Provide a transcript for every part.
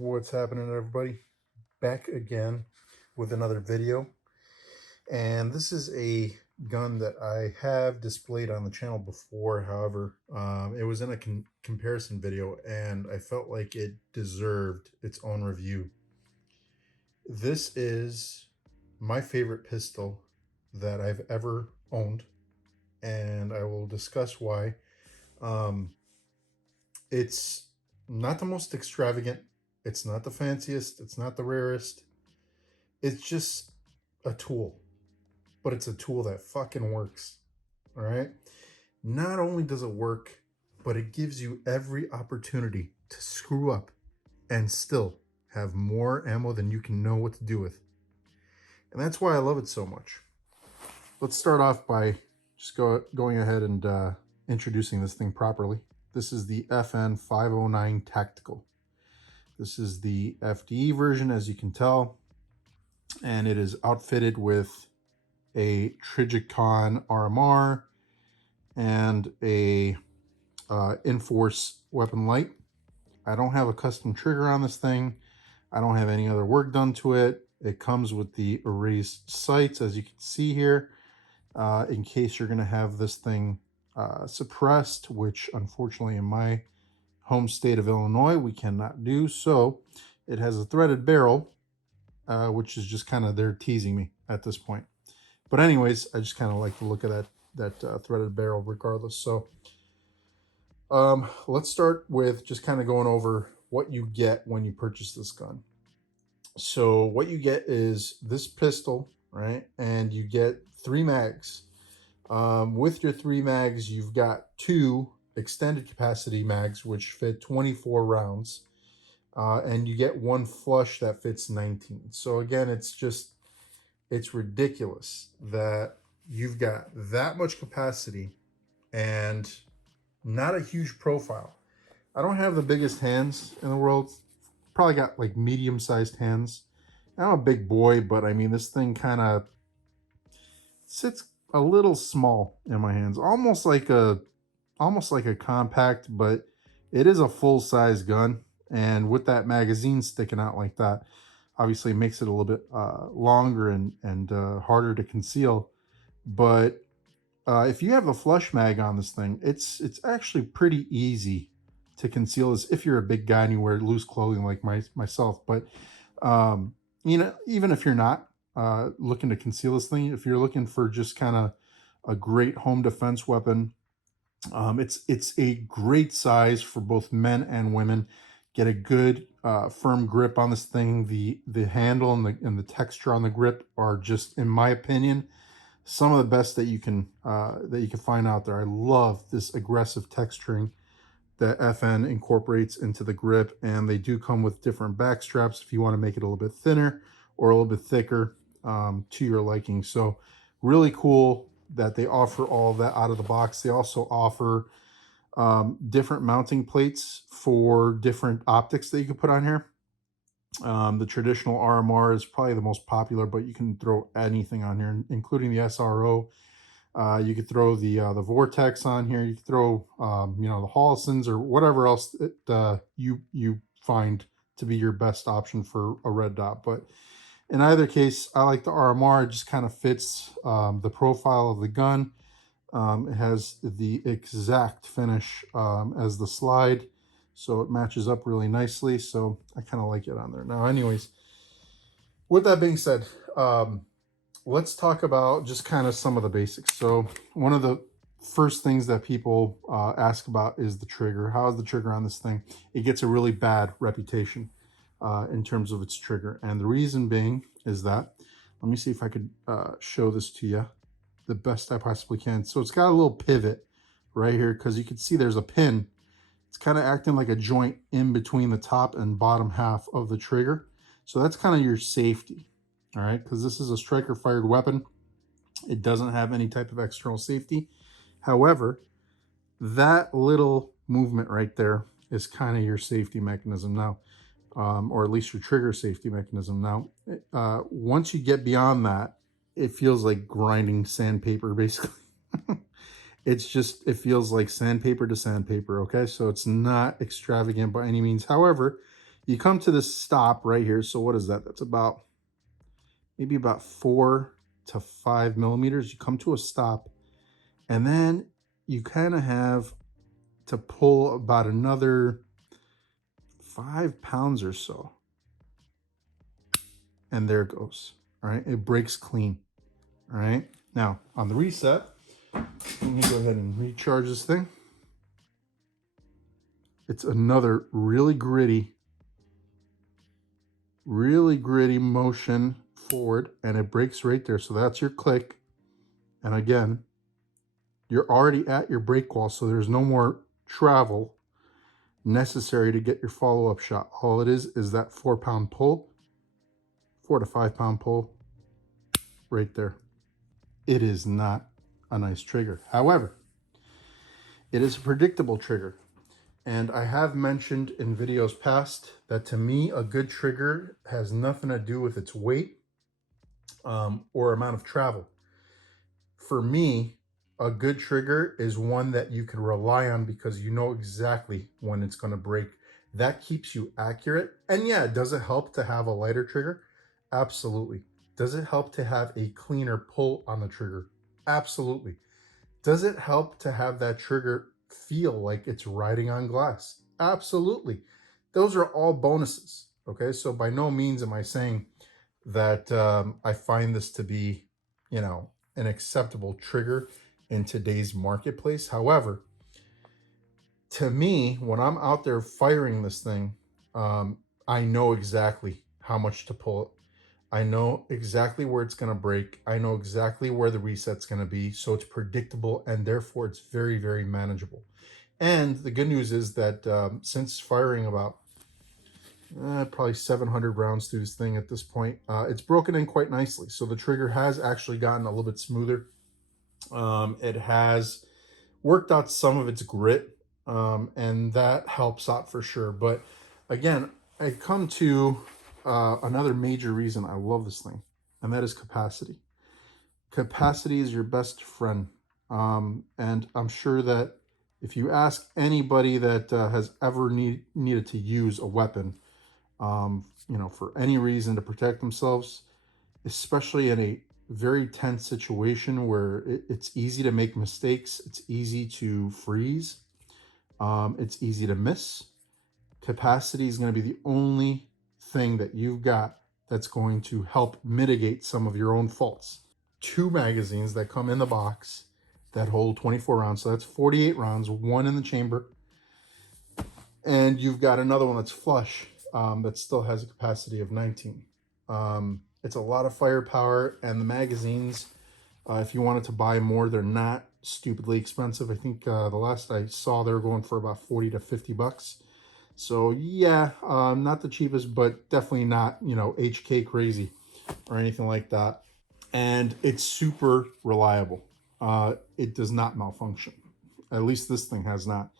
What's happening, everybody? Back again with another video. And this is a gun that I have displayed on the channel before. However, it was in a comparison video and I felt like it deserved its own review. This is my favorite pistol that I've ever owned, and I will discuss why. It's not the most extravagant, it's not the fanciest, it's not the rarest. It's just a tool, but it's a tool that fucking works. All right. Not only does it work, but it gives you every opportunity to screw up and still have more ammo than you can know what to do with. And that's why I love it so much. Let's start off by just going ahead and introducing this thing properly. This is the FN 509 Tactical. This is the FDE version, as you can tell, and it is outfitted with a Trijicon RMR and a Inforce weapon light. I don't have a custom trigger on this thing. I don't have any other work done to it. It comes with the erased sights, as you can see here, in case you're going to have this thing suppressed, which unfortunately in my home state of Illinois we cannot do. So it has a threaded barrel, which is just kind of they're teasing me at this point. But anyways, I just kind of like to look at that threaded barrel regardless. So let's start with just kind of going over what you get when you purchase this gun. So what you get is this pistol, right? And you get 3 mags. With your 3 mags, you've got 2 extended capacity mags, which fit 24 rounds. And you get 1 flush that fits 19. So again, it's ridiculous that you've got that much capacity and not a huge profile. I don't have the biggest hands in the world. Probably got like medium-sized hands. I'm a big boy, but I mean, this thing kind of sits a little small in my hands, almost like a compact, but it is a full-size gun. And with that magazine sticking out like that, obviously it makes it a little bit longer and harder to conceal. But if you have a flush mag on this thing, it's actually pretty easy to conceal this if you're a big guy and you wear loose clothing like myself. But you know, even if you're not looking to conceal this thing, if you're looking for just kind of a great home defense weapon, it's a great size for both men and women. Get a good firm grip on this thing. The handle and the texture on the grip are just, in my opinion, some of the best that you can find out there. I love this aggressive texturing that FN incorporates into the grip, and they do come with different back straps if you want to make it a little bit thinner or a little bit thicker to your liking. So really cool that they offer all of that out of the box. They also offer different mounting plates for different optics that you can put on here. The traditional RMR is probably the most popular, but you can throw anything on here, including the SRO. You could throw the Vortex on here. You could throw you know, the Hollisons or whatever else that you find to be your best option for a red dot. But in either case, I like the RMR. It just kind of fits the profile of the gun. It has the exact finish as the slide, so it matches up really nicely. So I kind of like it on there. Now, anyways, with that being said, let's talk about just kind of some of the basics. So one of the first things that people ask about is the trigger. How is the trigger on this thing? It gets a really bad reputation in terms of its trigger. And the reason being is that, let me see if I could show this to you the best I possibly can. So it's got a little pivot right here, because you can see there's a pin. It's kind of acting like a joint in between the top and bottom half of the trigger. So that's kind of your safety, all right? Because this is a striker fired weapon. It doesn't have any type of external safety. However, that little movement right there is kind of your safety mechanism now, or at least your trigger safety mechanism. Now, once you get beyond that, it feels like grinding sandpaper, basically. It feels like sandpaper to sandpaper, okay? So it's not extravagant by any means. However, You come to this stop right here. So what is that? That's about maybe about 4 to 5 millimeters. You come to a stop, and then you kind of have to pull about another 5 pounds or so. And there it goes. All right, it breaks clean. All right, now on the reset, let me go ahead and recharge this thing. It's another really gritty motion forward, and it breaks right there. So that's your click. And again, you're already at your break wall, so there's no more travel necessary to get your follow-up shot. All it is that 4-pound pull, 4 to 5 pound pull right there. It is not a nice trigger. However, it is a predictable trigger. And I have mentioned in videos past that to me, a good trigger has nothing to do with its weight or amount of travel. For me, a good trigger is one that you can rely on because you know exactly when it's going to break. That keeps you accurate. And yeah, does it help to have a lighter trigger? Absolutely. Does it help to have a cleaner pull on the trigger? Absolutely. Does it help to have that trigger feel like it's riding on glass? Absolutely. Those are all bonuses. Okay, so by no means am I saying that I find this to be, an acceptable trigger in today's marketplace. However, to me, when I'm out there firing this thing, I know exactly how much to pull it. I know exactly where it's going to break. I know exactly where the reset's going to be. So it's predictable, and therefore it's very, very manageable. And the good news is that since firing about probably 700 rounds through this thing at this point, it's broken in quite nicely. So the trigger has actually gotten a little bit smoother. It has worked out some of its grit, and that helps out for sure. But again, I come to another major reason I love this thing, and that is capacity. Capacity is your best friend. And I'm sure that if you ask anybody that has ever needed to use a weapon, for any reason to protect themselves, especially in a very tense situation where it's easy to make mistakes, it's easy to freeze, it's easy to miss. Capacity is going to be the only thing that you've got that's going to help mitigate some of your own faults. 2 magazines that come in the box that hold 24 rounds. So that's 48 rounds, 1 in the chamber. And you've got another one that's flush that still has a capacity of 19. It's a lot of firepower, and the magazines, if you wanted to buy more, they're not stupidly expensive. I think the last I saw, they were going for about 40 to 50 bucks. So yeah, not the cheapest, but definitely not, HK crazy or anything like that. And it's super reliable. It does not malfunction. At least this thing has not.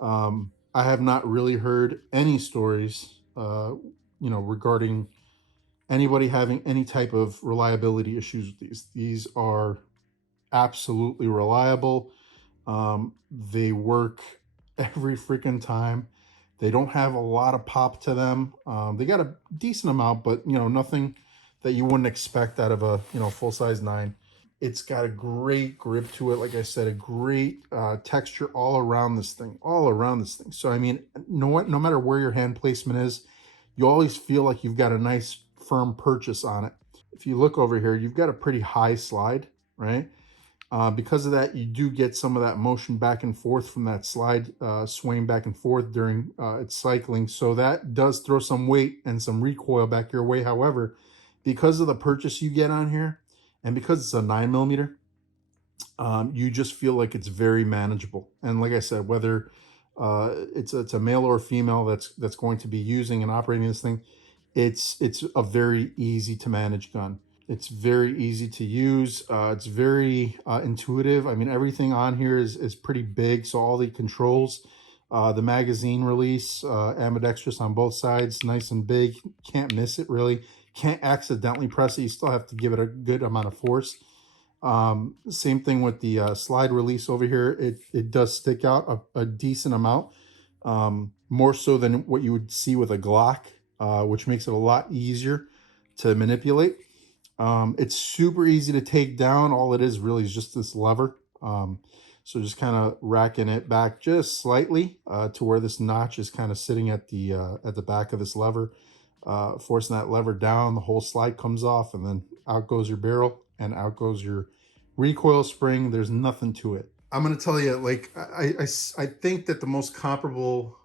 I have not really heard any stories, regarding anybody having any type of reliability issues with these. These are absolutely reliable. They work every freaking time. They don't have a lot of pop to them. They got a decent amount, but nothing that you wouldn't expect out of a full-size 9. It's got a great grip to it. Like I said, a great texture all around this thing. So I mean, no matter where your hand placement is, you always feel like you've got a nice firm purchase on it. If you look over here, you've got a pretty high slide, right? Because of that, you do get some of that motion back and forth from that slide swaying back and forth during its cycling. So that does throw some weight and some recoil back your way. However, because of the purchase you get on here, and because it's a 9mm, you just feel like it's very manageable. And like I said, whether it's a male or a female that's going to be using and operating this thing, it's a very easy to manage gun. It's very easy to use. It's very intuitive. I mean, everything on here is pretty big. So all the controls, the magazine release, ambidextrous on both sides, nice and big. Can't miss it, really. Can't accidentally press it. You still have to give it a good amount of force. Same thing with the slide release over here. It does stick out a decent amount. more so than what you would see with a Glock, which makes it a lot easier to manipulate. It's super easy to take down. All it is really is just this lever. So just kind of racking it back just slightly to where this notch is kind of sitting at the back of this lever, forcing that lever down. The whole slide comes off, and then out goes your barrel and out goes your recoil spring. There's nothing to it. I'm gonna tell you, like I think that the most comparable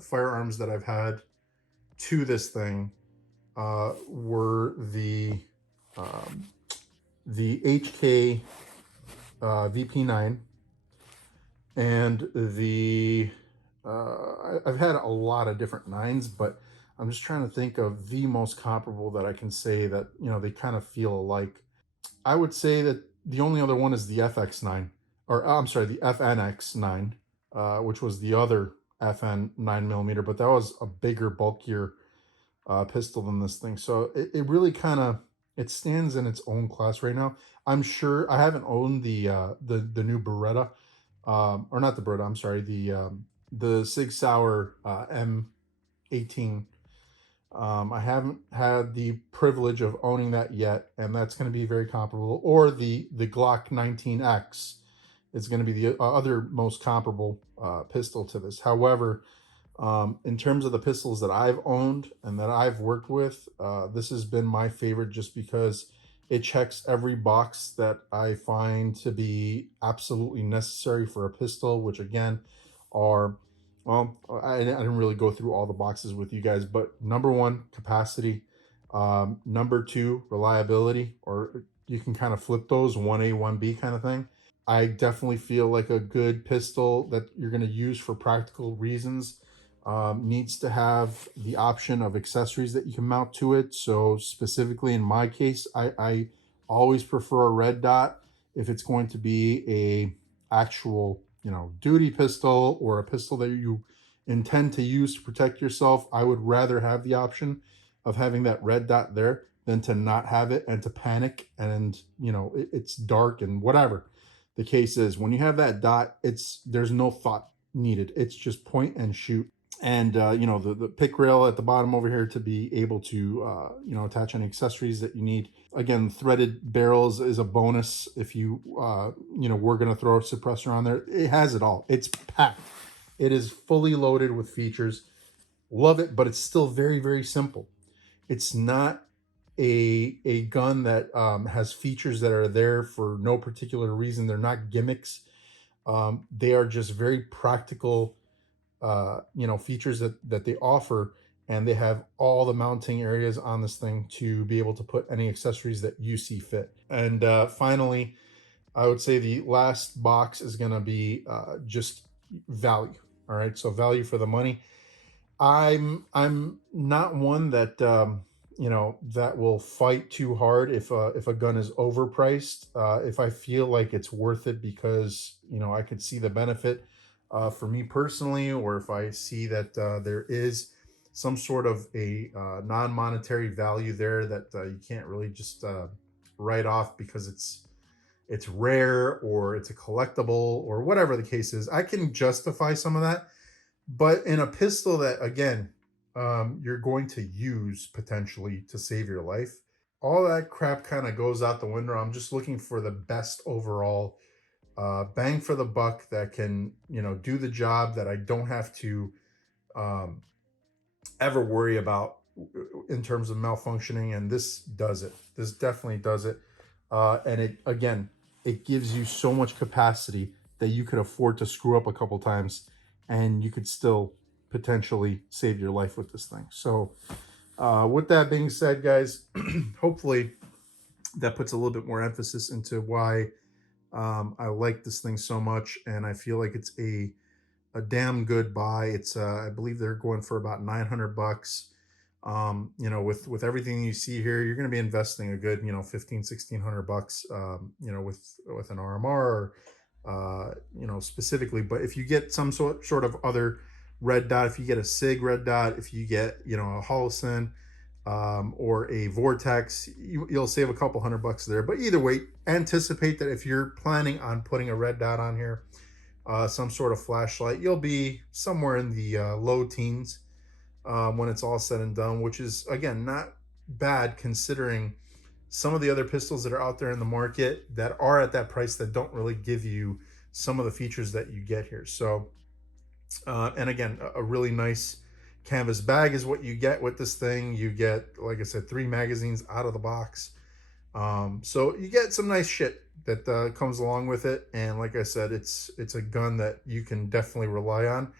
firearms that I've had to this thing were the HK VP9 and I've had a lot of different nines, but I'm just trying to think of the most comparable that I can say that, you know, they kind of feel alike. I would say that the only other one is the FX9, or I'm sorry, the FNX9, which was the other FN 9mm, but that was a bigger, bulkier pistol than this thing. So it really kind of it stands in its own class right now. I'm sure I haven't owned the new Beretta, or not the Beretta. I'm sorry, the Sig Sauer M18. I haven't had the privilege of owning that yet, and that's going to be very comparable. Or the Glock 19X is going to be the other most comparable pistol to this. However, in terms of the pistols that I've owned and that I've worked with, this has been my favorite just because it checks every box that I find to be absolutely necessary for a pistol, which again are, well, I didn't really go through all the boxes with you guys, but number one, capacity. Number two, reliability, or you can kind of flip those 1A, 1B kind of thing. I definitely feel like a good pistol that you're going to use for practical reasons needs to have the option of accessories that you can mount to it. So specifically in my case, I always prefer a red dot if it's going to be a actual, you know, duty pistol or a pistol that you intend to use to protect yourself. I would rather have the option of having that red dot there than to not have it and to panic and, you know, it's dark and whatever the case is. When you have that dot, there's no thought needed. It's just point and shoot. And you know, the pick rail at the bottom over here to be able to you know, attach any accessories that you need. Again, threaded barrels is a bonus if you you know, we're going to throw a suppressor on there. It has it all. It's packed. It is fully loaded with features. Love it, but it's still very, very simple. It's not a gun that has features that are there for no particular reason. They're not gimmicks. They are just very practical, you know, features that they offer, and they have all the mounting areas on this thing to be able to put any accessories that you see fit. And finally, I would say the last box is going to be just value. All right, so value for the money. I'm not one that you know, that will fight too hard if a gun is overpriced. If I feel like it's worth it because, you know, I could see the benefit for me personally, or if I see that there is some sort of a non-monetary value there that you can't really just write off because it's rare or it's a collectible or whatever the case is, I can justify some of that. But in a pistol that, again, you're going to use potentially to save your life, all that crap kind of goes out the window. I'm just looking for the best overall bang for the buck that can, you know, do the job that I don't have to um, ever worry about in terms of malfunctioning. And this does it. This definitely does it. And it, again, it gives you so much capacity that you could afford to screw up a couple times and you could still potentially save your life with this thing. So with that being said, guys, hopefully that puts a little bit more emphasis into why I like this thing so much, and I feel like it's a damn good buy. It's I believe they're going for about 900 bucks. You know, with everything you see here, you're going to be investing a good, you know, 1600 bucks, you know, with an RMR, or, you know, specifically. But if you get some sort of other red dot, if you get a Sig red dot, if you get, you know, a Holosun, or a Vortex, you'll save a couple $100 there. But either way, anticipate that if you're planning on putting a red dot on here, some sort of flashlight, you'll be somewhere in the low teens when it's all said and done, which is, again, not bad considering some of the other pistols that are out there in the market that are at that price that don't really give you some of the features that you get here. So, and again, a really nice canvas bag is what you get with this thing. You get, like I said, 3 magazines out of the box. So you get some nice shit that comes along with it. And like I said, it's a gun that you can definitely rely on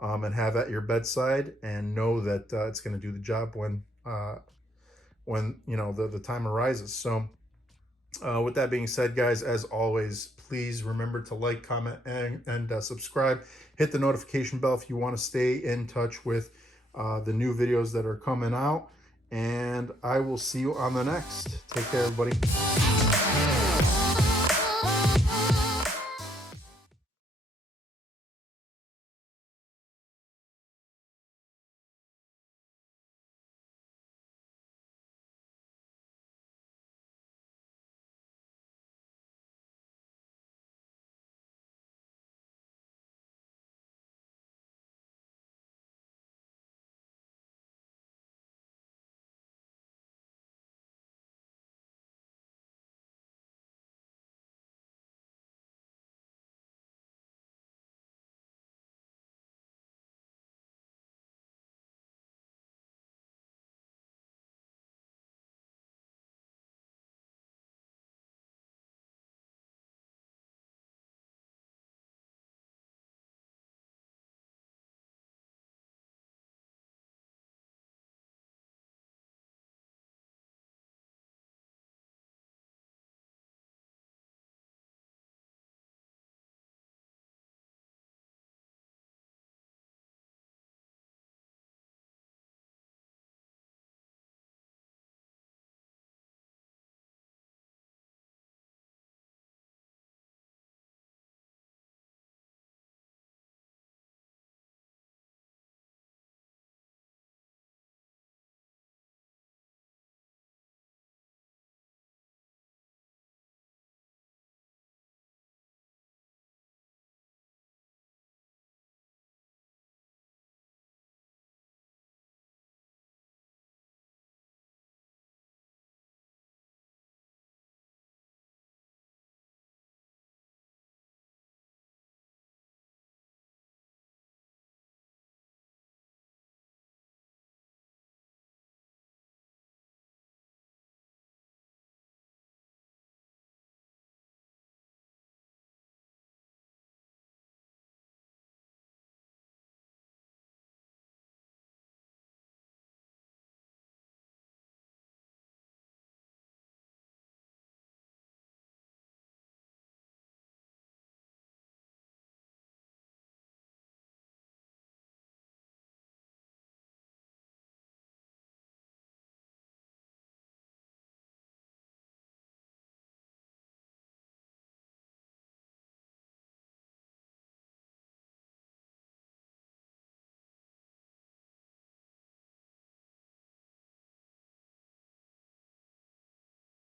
and have at your bedside and know that it's going to do the job when you know the time arises. So with that being said, guys, as always, please remember to like, comment, and subscribe. Hit the notification bell if you want to stay in touch with the new videos that are coming out. And I will see you on the next. Take care, everybody.